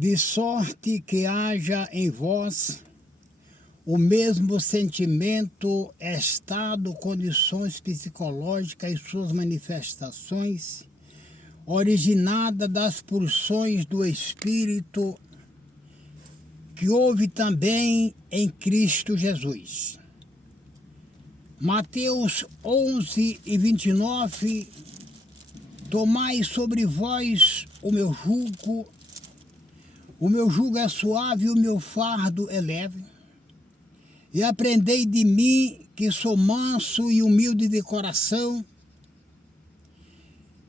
de sorte que haja em vós o mesmo sentimento, estado, condições psicológicas e suas manifestações, originada das pulsões do Espírito, que houve também em Cristo Jesus. Mateus 11:29, tomai sobre vós o meu jugo é suave e o meu fardo é leve, e aprendei de mim, que sou manso e humilde de coração,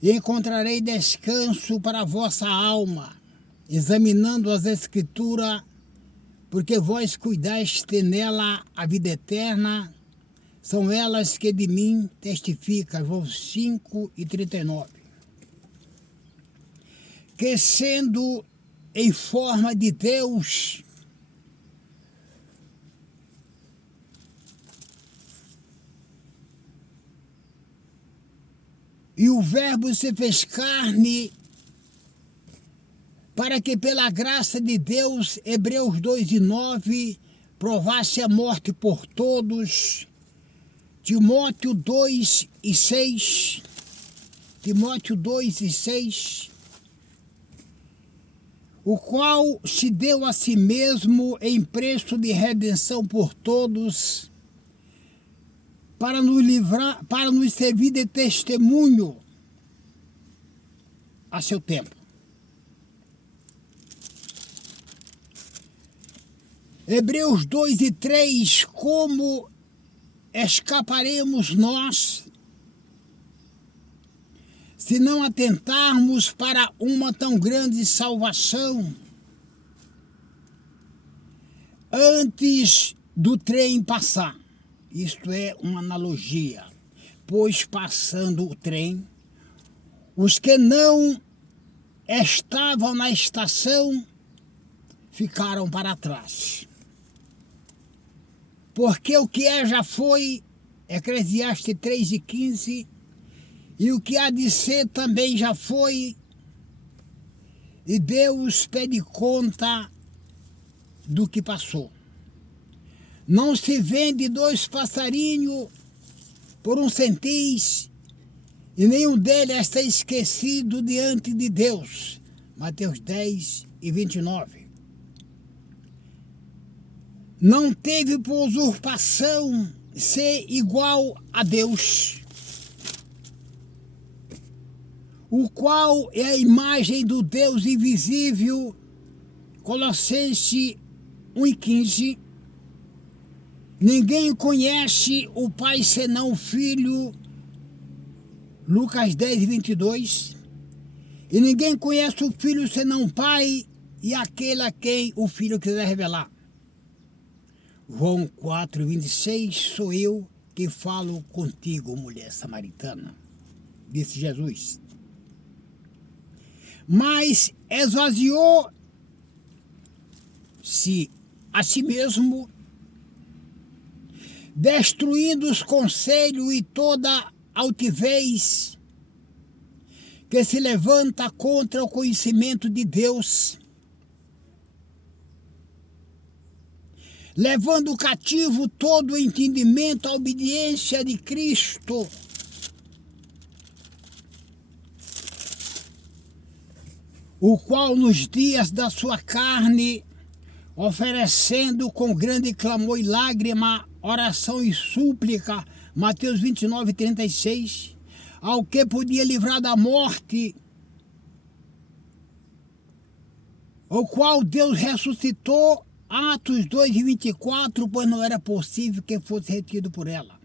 e encontrarei descanso para a vossa alma, examinando as Escrituras, porque vós cuidais ter nela a vida eterna, são elas que de mim testificam. João 5:39. Que sendo em forma de Deus, e o Verbo se fez carne, para que pela graça de Deus, Hebreus 2:9, provasse a morte por todos. Timóteo 2:6, o qual se deu a si mesmo em preço de redenção por todos, para nos servir de testemunho a seu tempo. Hebreus 2:3, como escaparemos nós se não atentarmos para uma tão grande salvação antes do trem passar? Isto é uma analogia, pois passando o trem, os que não estavam na estação ficaram para trás. Porque o que é já foi, Eclesiastes 3:15, e o que há de ser também já foi, e Deus pede conta do que passou. Não se vende 2 passarinhos por 1 centavo, e nenhum deles está esquecido diante de Deus. Mateus 10:29. Não teve por usurpação ser igual a Deus, o qual é a imagem do Deus invisível, Colossenses 1:15. Ninguém conhece o Pai senão o Filho, Lucas 10:22. E ninguém conhece o Filho senão o Pai e aquele a quem o Filho quiser revelar. João 4:26, sou eu que falo contigo, mulher samaritana, disse Jesus. Mas esvaziou-se a si mesmo, destruindo os conselhos e toda altivez que se levanta contra o conhecimento de Deus, levando cativo todo o entendimento à obediência de Cristo, o qual nos dias da sua carne, oferecendo com grande clamor e lágrima, oração e súplica, Mateus 29:36, ao que podia livrar da morte, o qual Deus ressuscitou, Atos 2:24, pois não era possível que fosse retido por ela.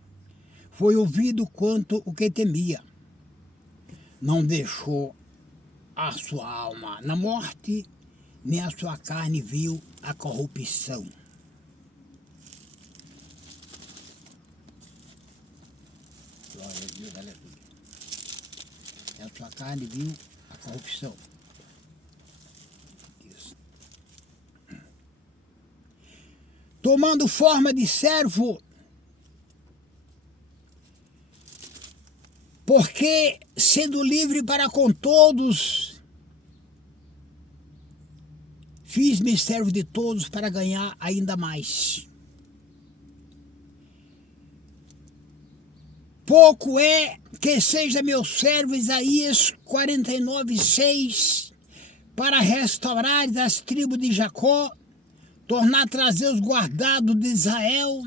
Foi ouvido quanto o que temia. Não deixou a sua alma na morte, nem a sua carne viu a corrupção. Glória a Deus, aleluia. E a sua carne viu a corrupção. Isso. Tomando forma de servo, porque sendo livre para com todos, fiz-me servo de todos para ganhar ainda mais. Pouco é que seja meu servo, Isaías 49:6, para restaurar as tribos de Jacó, tornar a trazer os guardados de Israel,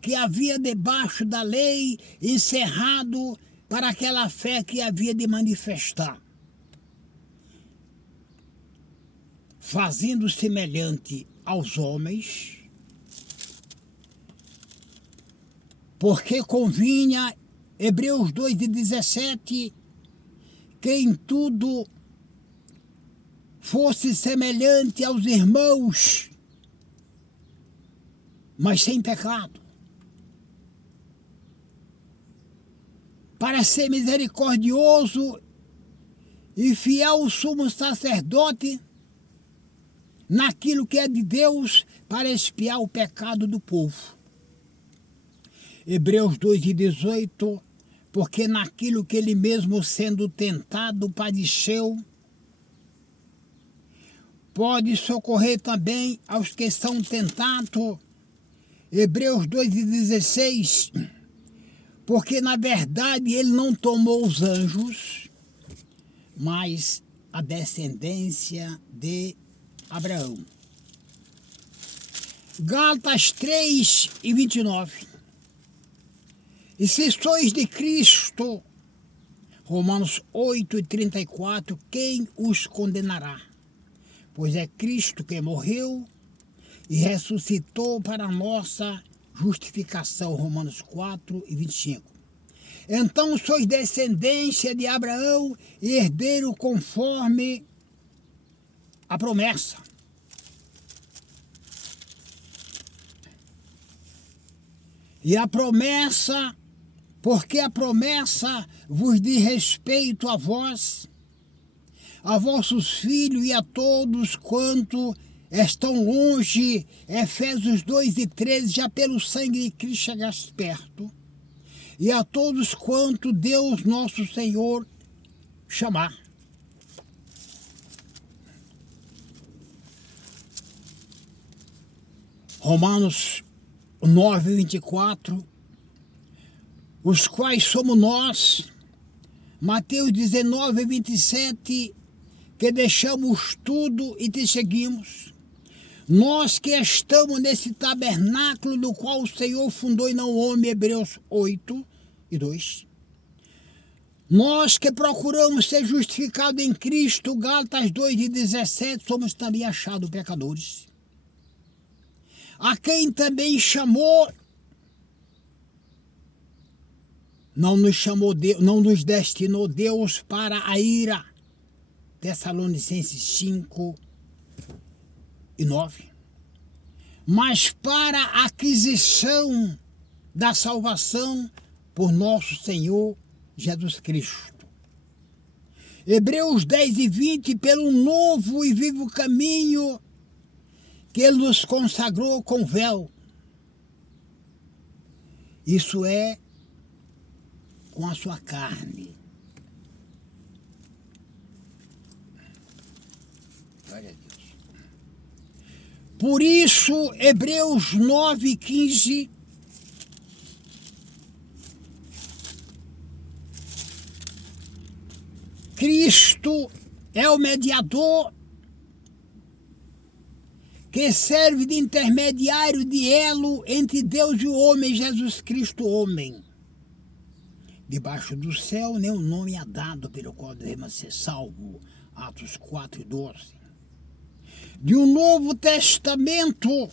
que havia debaixo da lei, encerrado para aquela fé que havia de manifestar, fazendo semelhante aos homens, porque convinha, Hebreus 2:17, que em tudo fosse semelhante aos irmãos, mas sem pecado, para ser misericordioso e fiel sumo sacerdote naquilo que é de Deus, para expiar o pecado do povo. Hebreus 2:18, porque naquilo que ele mesmo sendo tentado padeceu, pode socorrer também aos que são tentados. Hebreus 2:16, porque na verdade ele não tomou os anjos, mas a descendência de Abraão. Gálatas 3:29. E se sois de Cristo, Romanos 8:34, quem os condenará? Pois é Cristo que morreu e ressuscitou para a nossa justificação, Romanos 4:25. Então sois descendência de Abraão e herdeiro conforme a promessa. E a promessa, porque a promessa vos diz respeito a vós, a vossos filhos e a todos quanto estão longe, Efésios 2:13, já pelo sangue de Cristo chegaste perto, e a todos quanto Deus nosso Senhor chamar. Romanos 9:24, os quais somos nós. Mateus 19:27, que deixamos tudo e te seguimos. Nós que estamos nesse tabernáculo do qual o Senhor fundou e não o homem, Hebreus 8:2. Nós que procuramos ser justificados em Cristo, Gálatas 2:17, somos também achados pecadores. A quem também chamou, não nos destinou Deus para a ira. Tessalonicenses 5:9. Mas para a aquisição da salvação por nosso Senhor Jesus Cristo. Hebreus 10:20, pelo novo e vivo caminho que ele nos consagrou com véu. Isso é com a sua carne. Glória a Deus. Por isso, Hebreus 9:15, Cristo é o mediador que serve de intermediário, de elo entre Deus e o homem, Jesus Cristo, homem. Debaixo do céu, nenhum nome é dado pelo qual devemos ser salvos. Atos 4:12. De um novo testamento,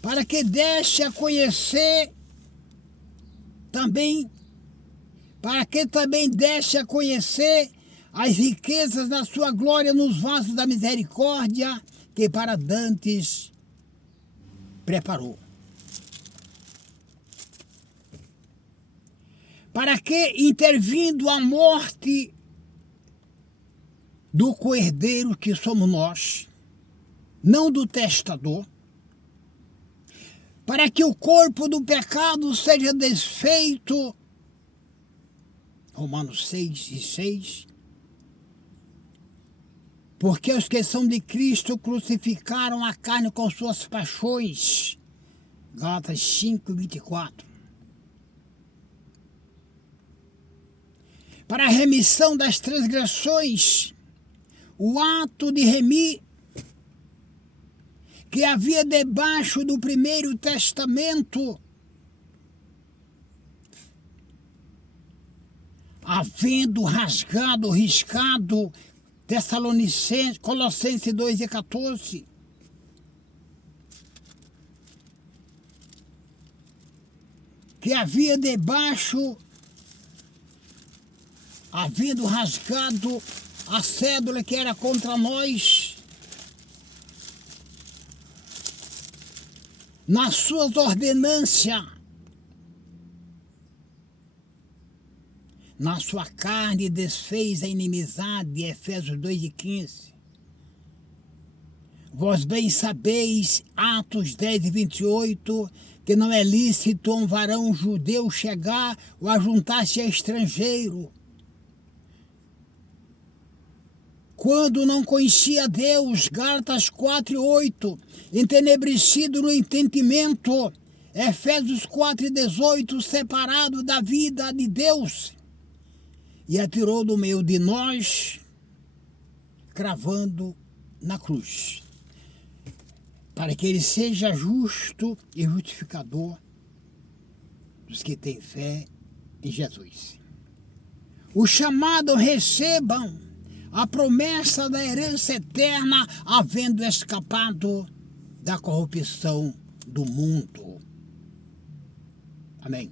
para que deixe a conhecer também, deixe a conhecer as riquezas da sua glória nos vasos da misericórdia, que para dantes preparou. Para que, intervindo a morte do coerdeiro que somos nós, não do testador, para que o corpo do pecado seja desfeito, Romanos 6:6, Porque os que são de Cristo crucificaram a carne com suas paixões. Gálatas 5:24. Para a remissão das transgressões, o ato de remir, que havia debaixo do primeiro testamento, havendo rasgado, riscado, Colossenses 2:14. Que havia debaixo, havendo rasgado a cédula que era contra nós, nas suas ordenâncias, na sua carne desfez a inimizade, Efésios 2:15. Vós bem sabeis, Atos 10:28, que não é lícito a um varão judeu chegar ou ajuntar-se a estrangeiro, quando não conhecia Deus, Gálatas 4:8, entenebrecido no entendimento, Efésios 4:18, separado da vida de Deus, e atirou do meio de nós, cravando na cruz, para que ele seja justo e justificador dos que têm fé em Jesus. Os chamados recebam a promessa da herança eterna, havendo escapado da corrupção do mundo. Amém.